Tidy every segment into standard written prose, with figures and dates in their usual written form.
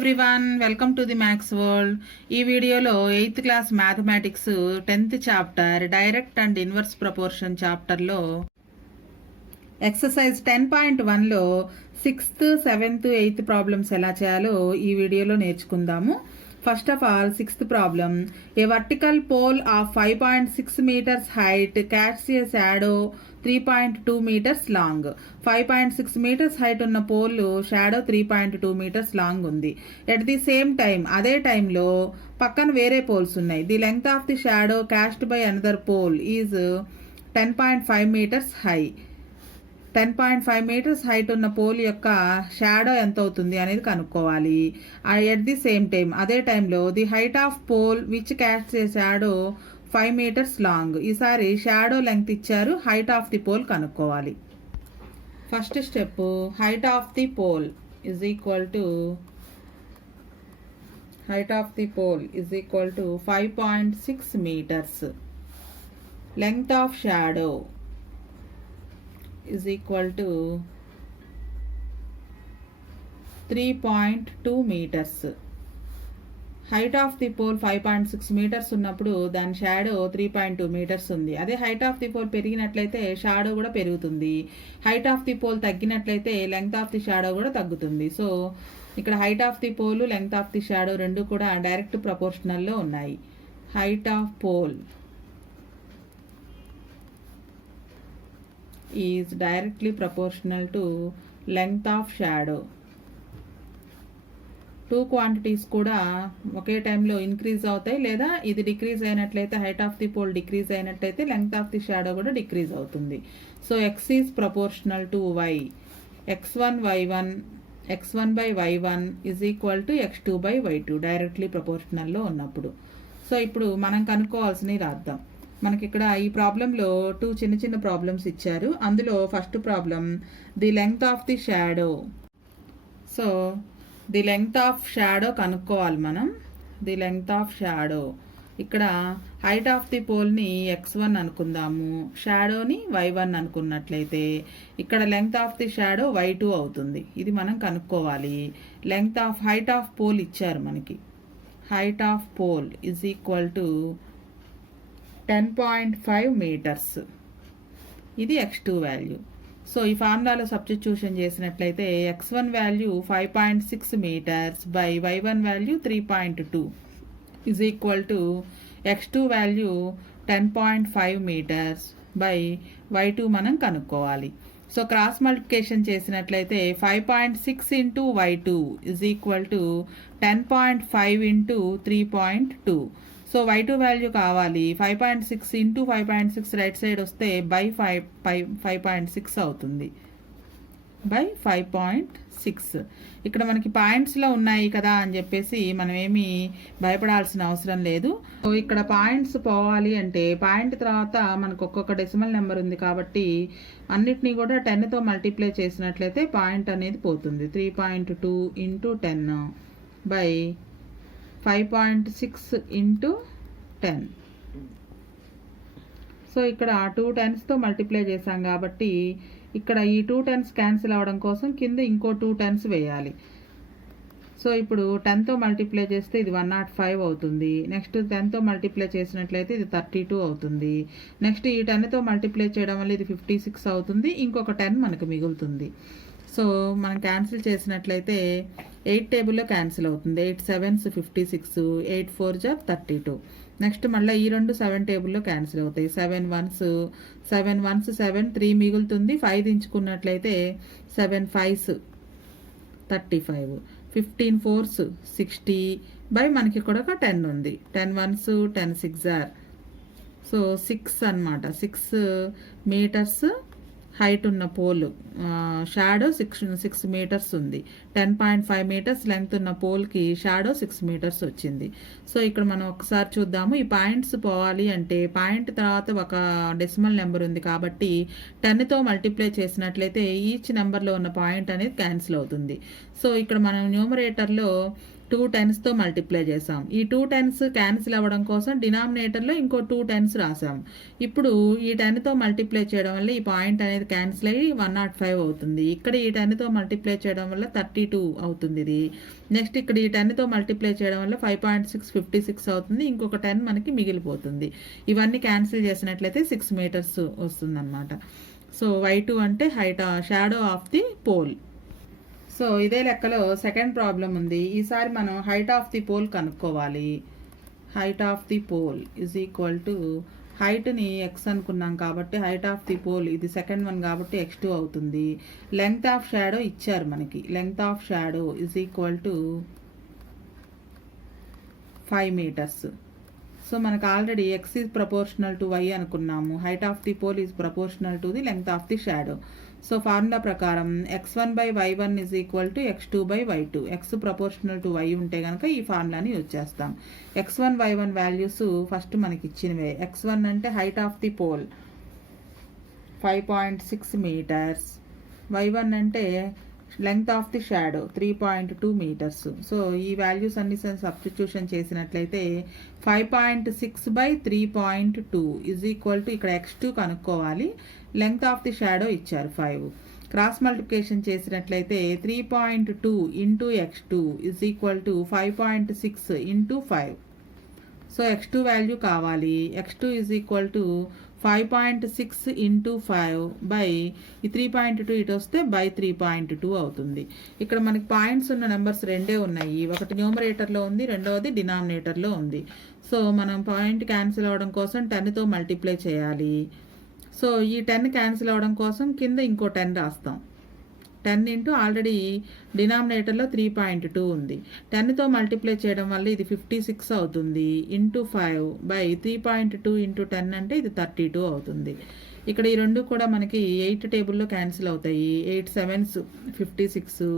Everyone, welcome to the maths world. ఈ వీడియోలో 8th class mathematics 10th chapter direct and inverse proportion చాప్టర్లో exercise 10.1లో 6th, 7th, 8th problems ఎలా చేయాలో ఈ వీడియోలో నేర్చుకుందాము. First of all 6th problem. A vertical pole of 5.6 meters height casts a shadow 3.2 meters long. 5.6 meters height ఉన్న pole shadow 3.2 meters long ఉంది. At the same time, అదే టైంలో పక్కన వేరే పోల్స్ ఉన్నాయి. The length of the shadow cast by another pole is 10.5 meters high. 10.5 meters height ఉన్న pole యొక్క shadow ఎంత అవుతుంది అనేది కనుక్కోవాలి. ఎట్ ది సేమ్ టైం, అదే టైంలో the height of pole which cast a shadow 5 meters long. ఈసారి షాడో లెంగ్త్ ఇచ్చారు, హైట్ ఆఫ్ ది పోల్ కనుక్కోవాలి. First step, height of the pole is equal to 5.6 meters. Length of shadow is equal to 3.2 meters. Height of the pole 5.6 meters ఉన్నప్పుడు దాని shadow 3.2 meters ఉంది. అదే height of the pole పెరిగినట్లయితే shadow కూడా పెరుగుతుంది. Height of the pole తగ్గినట్లయితే length of the shadow కూడా తగ్గుతుంది. సో ఇక్కడ height of the pole, length of the shadow రెండు కూడా డైరెక్ట్ ప్రపోర్షనల్లో ఉన్నాయి. Height of pole is directly proportional to length of shadow. Two quantities కూడా ఒకే టైంలో ఇంక్రీజ్ అవుతాయి, లేదా ఇది డిక్రీజ్ అయినట్లయితే height of the pole decrease అయినట్లయితే లెంగ్త్ ఆఫ్ ది షాడో కూడా డిక్రీజ్ అవుతుంది. So x is proportional to y. x1 by y1 is equal to x2 by y2 directly ప్రపోర్షనల్లో ఉన్నప్పుడు. సో ఇప్పుడు మనం కనుక్కోవాల్సినవి రాద్దాం. మనకి ఇక్కడ ఈ ప్రాబ్లంలో 2 చిన్న చిన్న ప్రాబ్లమ్స్ ఇచ్చారు. అందులో first problem, the length of the shadow. So the length of shadow కనుక్కోవాలి మనం. ది లెంగ్త్ ఆఫ్ షాడో, ఇక్కడ హైట్ ఆఫ్ ది పోల్ని x1 అనుకుందాము, షాడోని y1 అనుకున్నట్లయితే ఇక్కడ length of the shadow y2 అవుతుంది. ఇది మనం కనుక్కోవాలి. హైట్ ఆఫ్ పోల్ ఇచ్చారు మనకి. Height of pole is equal to 10.5 meters. ఇది x2 వాల్యూ. సో ఈ ఫార్ములాలో సబ్స్టిట్యూషన్ చేసినట్లయితే x1 value 5.6 meters by y1 value 3.2 is equal to x2 value 10.5 meters by y2 మనం కనుక్కోవాలి. సో క్రాస్ మల్టిప్లికేషన్ చేసినట్లయితే 5.6 into y2 is equal to 10.5 into 3.2. So y2 value కావాలి. 5.6 into 5.6 right side వస్తే by 5.6 అవుతుంది. By 5.6. ఇక్కడ మనకి పాయింట్స్లో ఉన్నాయి కదా అని చెప్పేసి మనం ఏమీ భయపడాల్సిన అవసరం లేదు. సో ఇక్కడ పాయింట్స్ పోవాలి అంటే పాయింట్ తర్వాత మనకు ఒక్కొక్క డెసిమల్ నెంబర్ ఉంది కాబట్టి అన్నిటినీ కూడా 10తో మల్టిప్లై చేసినట్లయితే పాయింట్ అనేది పోతుంది. 3.2 ఇంటూ 10 బై 5.6 ఇంటూ 10. సో ఇక్కడ 2 10sతో మల్టిప్లై చేసాం కాబట్టి ఇక్కడ ఈ 2 10s క్యాన్సిల్ అవ్వడం కోసం కింద ఇంకో 2 10s వేయాలి. సో ఇప్పుడు 10తో మల్టిప్లై చేస్తే ఇది 105 అవుతుంది. నెక్స్ట్ 10తో మల్టిప్లై చేసినట్లయితే ఇది 32 అవుతుంది. నెక్స్ట్ ఈ 10తో మల్టిప్లై చేయడం వల్ల ఇది 56 అవుతుంది. ఇంకొక 10 మనకు మిగులుతుంది. సో మనం క్యాన్సిల్ చేసినట్లయితే 8 టేబుల్లో క్యాన్సిల్ అవుతుంది. 8 7s 56, 8 4s 32. నెక్స్ట్ మళ్ళీ ఈ రెండు 7 టేబుల్లో క్యాన్సిల్ అవుతాయి. 7 1s 7 3 మిగులుతుంది. 5 దించుకున్నట్లయితే 7 5s 35, 15 4s 60 బై మనకి ఇక్కడ ఒక 10 ఉంది. 10 1s 10 6 సో 6 అన్నమాట. 6 meters హైట్ ఉన్న పోల్, షాడో 6 meters ఉంది. 10.5 meters లెంగ్త్ ఉన్న పోల్కి షాడో 6 meters వచ్చింది. సో ఇక్కడ మనం ఒకసారి చూద్దాము. ఈ పాయింట్స్ పోవాలి అంటే పాయింట్ తర్వాత ఒక డెసిమల్ నెంబర్ ఉంది కాబట్టి 10తో మల్టిప్లై చేసినట్లయితే ఈచ్ నెంబర్లో ఉన్న పాయింట్ అనేది క్యాన్సిల్ అవుతుంది. సో ఇక్కడ మనం న్యూమరేటర్లో 2 10స్తో మల్టిప్లై చేసాం. ఈ 2 10s క్యాన్సిల్ అవ్వడం కోసం డినామినేటర్లో ఇంకో 2 10s రాసాం. ఇప్పుడు ఈ 10తో మల్టిప్లై చేయడం వల్ల ఈ పాయింట్ అనేది క్యాన్సిల్ అయ్యి 105 అవుతుంది. ఇక్కడ ఈ 10తో మల్టిప్లై చేయడం వల్ల 32 అవుతుంది ఇది. నెక్స్ట్ ఇక్కడ ఈ 10తో మల్టిప్లై చేయడం వల్ల 5.6 56 అవుతుంది. ఇంకొక 10 మనకి మిగిలిపోతుంది. ఇవన్నీ క్యాన్సిల్ చేసినట్లయితే 6 మీటర్స్ వస్తుందన్నమాట. సో y2 అంటే height shadow of the pole. So ఇదే లెక్కలో సెకండ్ ప్రాబ్లం ఉంది. ఈసారి మనం హైట్ ఆఫ్ ది పోల్ కనుక్కోవాలి. Height of the pole is equal to హైట్ని ఎక్స్ అనుకున్నాం కాబట్టి హైట్ ఆఫ్ ది పోల్ ఇది సెకండ్ వన్ కాబట్టి x2 అవుతుంది. లెంగ్త్ ఆఫ్ షాడో ఇచ్చారు మనకి. Length of shadow is equal to 5 meters. So మనకు already x is proportional to y అనుకున్నాము. Height of the pole is proportional to the length of the shadow. So formula ప్రకారం x1/y1 is equal to x2/y2. x proportional to y ఉంటే కనుక ఈ ఫార్ములాని use చేస్తాం. x1 y1 values first మనకి ఇచ్చినవే. x1 అంటే height of the pole 5.6 metres. y1 అంటే length of the shadow 3.2 metres. So ఈ వాల్యూస్ అన్ని సబ్స్టిట్యూషన్ చేసినట్లయితే 5.6/3.2 ఈజ్ ఈక్వల్ టు ఇక్కడ x2 కనుక్కోవాలి. లెంగ్త్ ఆఫ్ ది షాడో ఇచ్చారు 5. క్రాస్ మల్టిప్లికేషన్ చేసినట్లయితే 3.2 into x2 is equal to 5.6 into 5. So x2 value కావాలి. x2 is equal to 5.6 into 5 by ఈ 3.2 ఇటు వస్తే బై 3.2 అవుతుంది. ఇక్కడ మనకి పాయింట్స్ ఉన్న నెంబర్స్ రెండే ఉన్నాయి. ఒకటి న్యూమరేటర్లో ఉంది, రెండవది డినామినేటర్లో ఉంది. సో మనం పాయింట్ క్యాన్సిల్ అవ్వడం కోసం 10తో మల్టిప్లై చేయాలి. సో ఈ 10 క్యాన్సిల్ అవ్వడం కోసం కింద ఇంకో 10 రాస్తాం. 10 ఇంటూ ఆల్రెడీ డినామినేటర్లో 3.2 ఉంది. 10తో మల్టిప్లై చేయడం వల్ల ఇది 56 అవుతుంది. ఇంటూ 5 బై 3.2 ఇంటూ 10 అంటే ఇది 32 అవుతుంది. ఇక్కడ ఈ రెండు కూడా మనకి 8 టేబుల్లో క్యాన్సిల్ అవుతాయి. 8 7s 56,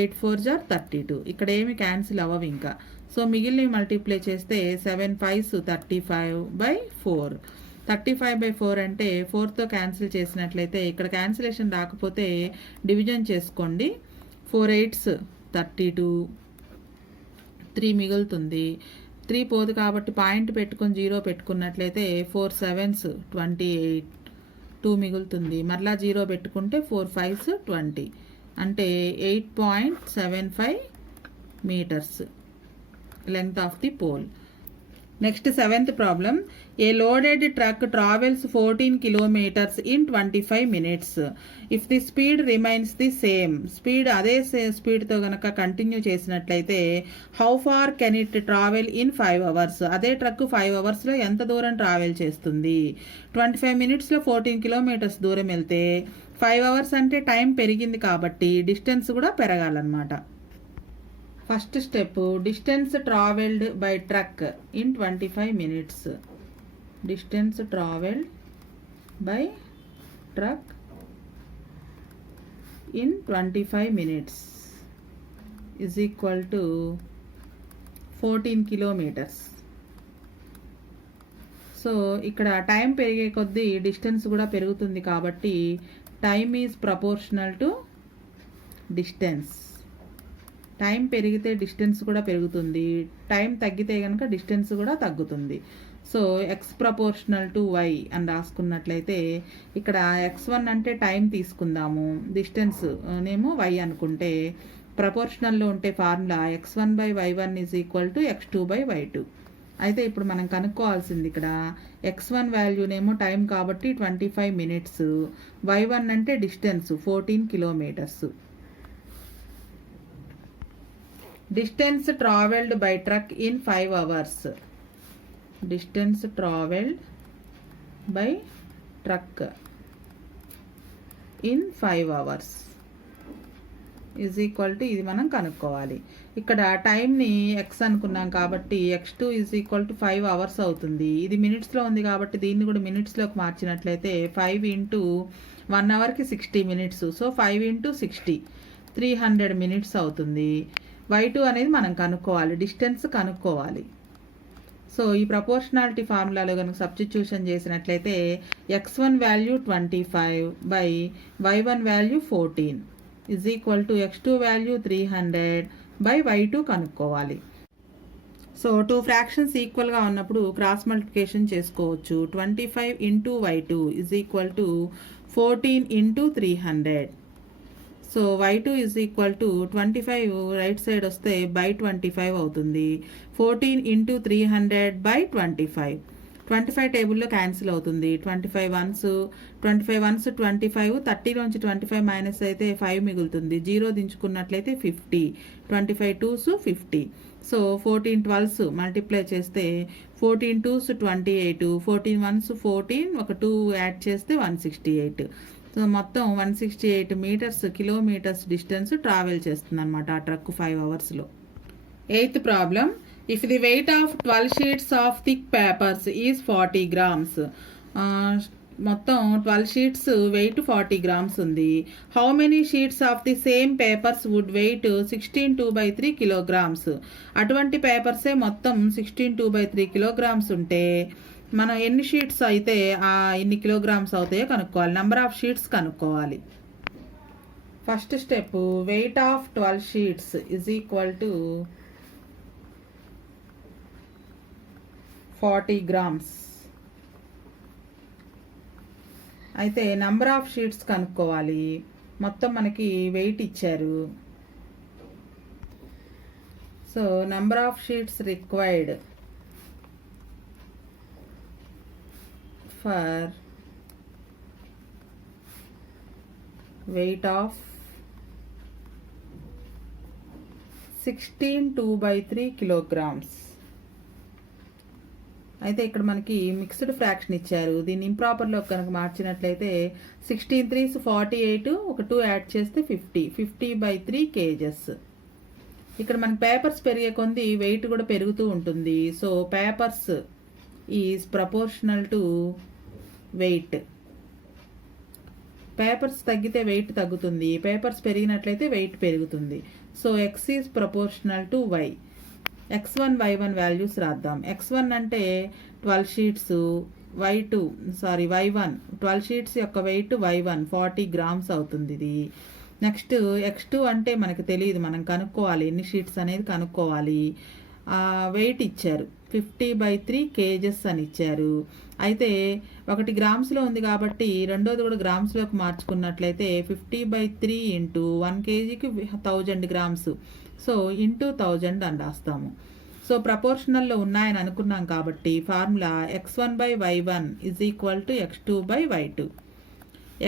8 4s 32. ఇక్కడ ఏమి క్యాన్సిల్ అవ్వవు ఇంకా. సో మిగిలినవి మల్టిప్లై చేస్తే 7 5s 35/4. 35/4 అంటే 4తో క్యాన్సిల్ చేసినట్లయితే ఇక్కడ క్యాన్సిలేషన్ రాకపోతే డివిజన్ చేసుకోండి. 4 8s 32, 3 మిగులుతుంది. 3 పోదు కాబట్టి పాయింట్ పెట్టుకొని 0 పెట్టుకున్నట్లయితే 4 7s 28, 2 మిగులుతుంది. మరలా 0 పెట్టుకుంటే 4 5s 20 అంటే 8.75 metres length of the pole. Next 7th problem. A loaded truck travels 14 kilometers in 25 minutes. If the speed remains the same. Speed అదే స్పీడ్తో కనుక కంటిన్యూ చేసినట్లయితే how far can it travel in 5 hours. అదే truck 5 hours ఎంత దూరం travel చేస్తుంది? 25 minutesలో 14 kilometers దూరం వెళ్తే 5 hours అంటే టైం పెరిగింది కాబట్టి డిస్టెన్స్ కూడా పెరగాలన్నమాట. First step distance travelled by truck in 25 minutes. Distance travelled by truck in 25 minutes is equal to 14 kilometers. So ఇక్కడ టైం పెరిగే కొద్దీ డిస్టెన్స్ కూడా పెరుగుతుంది కాబట్టి time is proportional to distance. Time పెరిగితే డిస్టెన్స్ కూడా పెరుగుతుంది, టైం తగ్గితే కనుక డిస్టెన్స్ కూడా తగ్గుతుంది. So x proportional to y అని రాసుకున్నట్లయితే ఇక్కడ x1 అంటే టైం తీసుకుందాము, డిస్టెన్స్ నేమో y అనుకుంటే ప్రపోర్షనల్లో ఉంటే formula x1/y1 is equal to x2/y2. అయితే ఇప్పుడు మనం కనుక్కోవాల్సింది ఇక్కడ x1 వాల్యూనేమో టైం కాబట్టి 25 minutes, y1 అంటే distance 14 kilometers. Distance travelled by truck in 5 hours. Distance travelled by truck in 5 hours is equal to ఇది మనం కనుక్కోవాలి. ఇక్కడ టైంని ఎక్స్ అనుకున్నాం కాబట్టి x2 is equal to 5 hours అవుతుంది. ఇది మినిట్స్లో ఉంది కాబట్టి దీన్ని కూడా మినిట్స్లోకి మార్చినట్లయితే 5 into 1 hourకి 60 minutes. So 5 into 60 300 minutes అవుతుంది. y2 అనేది మనం కనుక్కోవాలి, డిస్టెన్స్ కనుక్కోవాలి. సో ఈ ప్రపోర్షనాలిటీ ఫార్ములాలో కనుక సబ్స్టిట్యూషన్ చేసినట్లయితే x1 value 25 by y1 value 14 is equal to x2 value 300 by y2 కనుక్కోవాలి. సో 2 ఫ్రాక్షన్స్ ఈక్వల్గా ఉన్నప్పుడు క్రాస్ మల్టిప్లికేషన్ చేసుకోవచ్చు. 25 into y2 is equal to 14 into 300. So y2 is equal to 25 right side వస్తే by 25 అవుతుంది. 14 into 300 by 25. 25 టేబుల్లో cancel అవుతుంది. 25 once 25 30లోంచి 25 minus అయితే 5 మిగులుతుంది. 0 దించుకున్నట్లయితే 50. 25 2s 50. సో 14 12s మల్టిప్లై చేస్తే 14 2s 28, 14 1s 14, ఒక 2 యాడ్ చేస్తే 168. సో మొత్తం 168 కిలోమీటర్స్ డిస్టెన్స్ ట్రావెల్ చేస్తుంది అనమాట ఆ ట్రక్ 5 అవర్స్లో. 8th problem, if the weight of 12 sheets of thick papers is 40 grams. మొత్తం 12 షీట్స్ వెయిట్ 40 grams ఉంది. How many sheets of the same papers would weight 16 2/3 kilograms. అటువంటి పేపర్సే మొత్తం 16 2/3 kilograms ఉంటే మనం ఎన్ని షీట్స్ అయితే ఎన్ని కిలోగ్రామ్స్ అవుతాయో కనుక్కోవాలి. నెంబర్ ఆఫ్ షీట్స్ కనుక్కోవాలి. First step, wait of 12 sheets is equal to 40 grams. అయితే నెంబర్ ఆఫ్ షీట్స్ కనుక్కోవాలి. మొత్తం మనకి వెయిట్ ఇచ్చారు. So number of sheets required for weight of 16 2/3 kilograms. అయితే ఇక్కడ మనకి మిక్స్డ్ ఫ్రాక్షన్ ఇచ్చారు. దీన్ని ఇంప్రాపర్లో కనుక మార్చినట్లయితే 16 3s 48, ఒక 2 యాడ్ చేస్తే 50/3 kgs. ఇక్కడ మన పేపర్స్ పెరిగే కొంది వెయిట్ కూడా పెరుగుతూ ఉంటుంది. So papers is proportional to weight. Papers తగ్గితే వెయిట్ తగ్గుతుంది, పేపర్స్ పెరిగినట్లయితే వెయిట్ పెరుగుతుంది. So x is proportional to y. x1 y1 values రాద్దాం. x1 అంటే 12 షీట్స్, y1 12 షీట్స్ యొక్క వెయిట్ y1 40 grams అవుతుంది ఇది. నెక్స్ట్ x2 అంటే మనకు తెలియదు, మనం కనుక్కోవాలి ఎన్ని షీట్స్ అనేది కనుక్కోవాలి. వెయిట్ ఇచ్చారు 50/3 kgs అని ఇచ్చారు. అయితే ఒకటి గ్రామ్స్లో ఉంది కాబట్టి రెండోది కూడా గ్రామ్స్లోకి మార్చుకున్నట్లయితే 50/3 ఇంటూ 1 kgకి 1000 grams. సో ఇంటూ 1000 అని రాస్తాము. సో ప్రపోర్షనల్లో ఉన్నాయని అనుకున్నాం కాబట్టి formula x1/y1 is equal to x2/y2.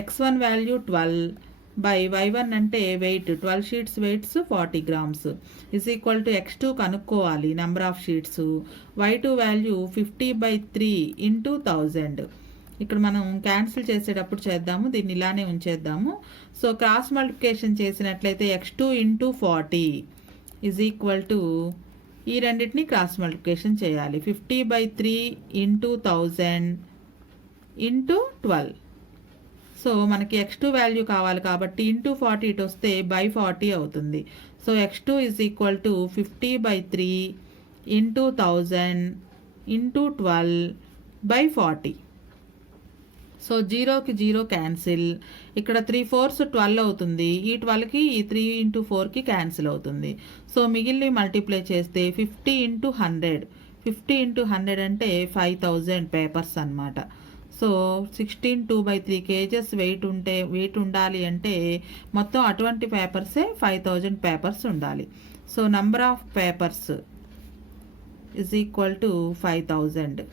x1 value 12/y1 అంటే weight 12 sheets weights 40 grams is equal to x2 కనుక్కోవాలి number of sheets. y2 value 50/3 into 1000. ఇక్కడ మనం క్యాన్సిల్ చేసేటప్పుడు చేద్దాము, దీన్ని ఇలానే ఉంచేద్దాము. సో క్రాస్ మల్టిప్లికేషన్ చేసినట్లయితే x2 into 40 is equal to ఈ రెండింటిని క్రాస్ మల్టిప్లికేషన్ చేయాలి. 50/3 ఇంటూ 1000 ఇంటూ 12. సో మనకి x2 వాల్యూ కావాలి కాబట్టి ఇంటూ 40 ఇటు వస్తే బై 40 అవుతుంది. So x2 is equal to 50/3 into 1000 into 12 by 40. So 0కి 0 క్యాన్సిల్. ఇక్కడ 3/4 12 అవుతుంది. ఈ 12కి ఈ 3 ఇంటూ 4కి క్యాన్సిల్ అవుతుంది. సో మిగిలిన మల్టిప్లై చేస్తే 50 ఇంటూ 100. 50 ఇంటూ 100 అంటే 5000 పేపర్స్ అన్నమాట. సో 16 2/3 kgs వెయిట్ ఉండాలి అంటే మొత్తం అటువంటి పేపర్సే 5000 పేపర్స్ ఉండాలి. So number of papers is equal to 5000.